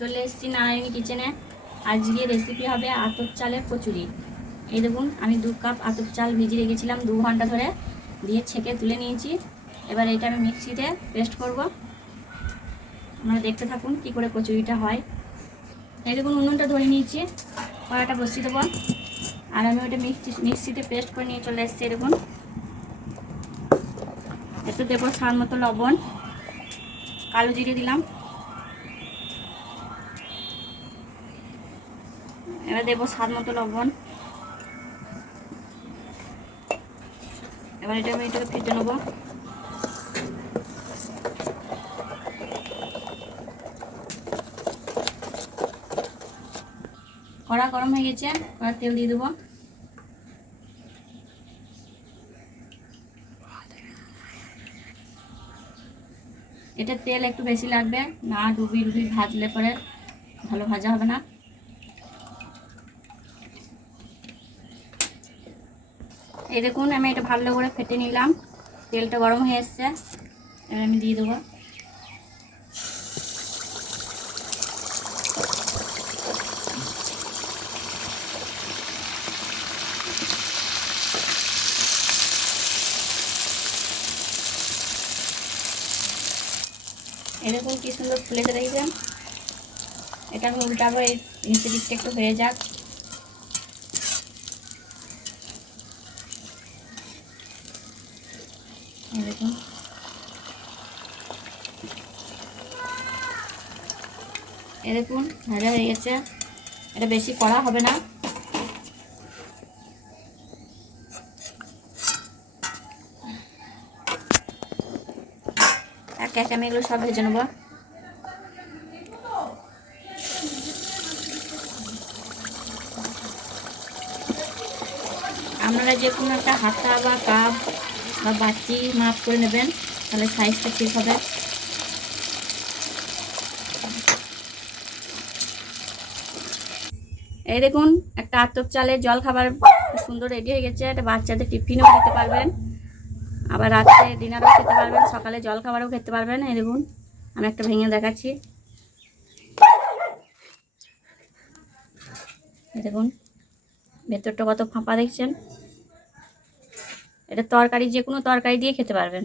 চলে এসেছি নারায়ণী কিচেনে আজকে রেসিপি হবে আতপ চালের কচুরি। এই দেখুন, আমি দু কাপ আতপ চাল ভিজিয়ে রেখেছিলাম দু ঘণ্টা ধরে। দিয়ে ছেঁকে তুলে নিয়েছি। এবার এটা আমি মিক্সিতে পেস্ট করব। আপনারা দেখতে থাকুন কি করে কচুরিটা হয়। এই দেখুন, উনুনটা ধরে নিয়েছি। কড়াটা বসিয়ে দেবো। আর আমি ওটা মিক্সি, মিক্সিতে পেস্ট করে নিয়ে চলে এসেছি দেখুন। একটু দেবো স্বাদ মতো লবণ। কালো জিরে দিলাম। এবার দেবো স্বাদ মতো লবণ। এবার এটা আমি এটাকে ফেটে নেব। কড়া গরম হয়ে গেছে কড়া তেল দিয়ে দেবো। এটা তেল একটু বেশি লাগবে, না ডুবি ডুবি ভাজলে পরে ভালো ভাজা হবে না। এই দেখুন, আমি এটা ভালো করে ফেটে নিলাম। তেলটা গরম হয়ে এসছে। এবার আমি দিয়ে দেবো। এরকম কি সুন্দর ফুলেতে দেখেছেন এটা আমি উল্টাবো এই নিচের দিকটা একটু হয়ে যাক। এই দেখুন ভাজা হয়ে গেছে। এটা বেশি করা হবে না। একে একে আমি এগুলো সব ভেজে নেব। আপনারা যে কোনো একটা হাতা বা কাপ বা বাটি মাপ করে নেবেন, তাহলে সাইজটা ঠিক হবে। এই দেখুন, একটা আতপ চালের জল খাবার সুন্দর রেডি হয়ে গেছে। এটা বাচ্চাদের টিফিনেও দিতে পারবেন। আবার রাত্রে ডিনারও খেতে পারবেন, সকালে জল খাবারও খেতে পারবেন। এই দেখুন, আমি একটা ভেঙে দেখাচ্ছি। দেখুন, ভেতরটা কত ফাঁপা দেখছেন। এটা তরকারি যে কোনো তরকারি দিয়ে খেতে পারবেন।